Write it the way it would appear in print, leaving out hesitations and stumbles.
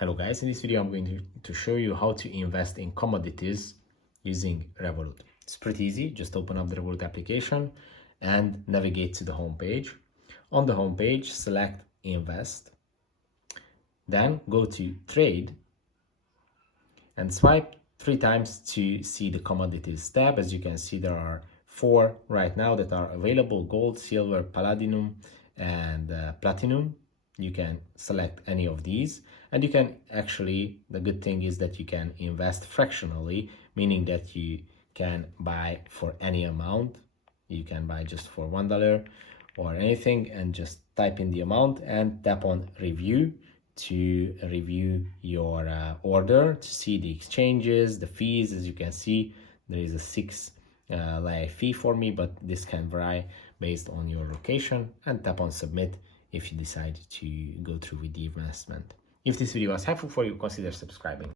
Hello guys, in this video I'm going to show you how to invest in commodities using Revolut. It's pretty easy. Just open up the Revolut application and navigate to the home page. On the home page, select invest, then go to trade and swipe 3 times to see the commodities tab. As you can see, there are 4 right now that are available: gold, silver, palladium and platinum. You can select any of these, and you can actually, the good thing is that you can invest fractionally, meaning that you can buy for any amount. You can buy just for $1 or anything, and just type in the amount and tap on review to review your order, to see the exchanges, the fees. As you can see, there is a 6 lei fee for me, but this can vary based on your location, and tap on submit if you decide to go through with the investment. If this video was helpful for you, consider subscribing.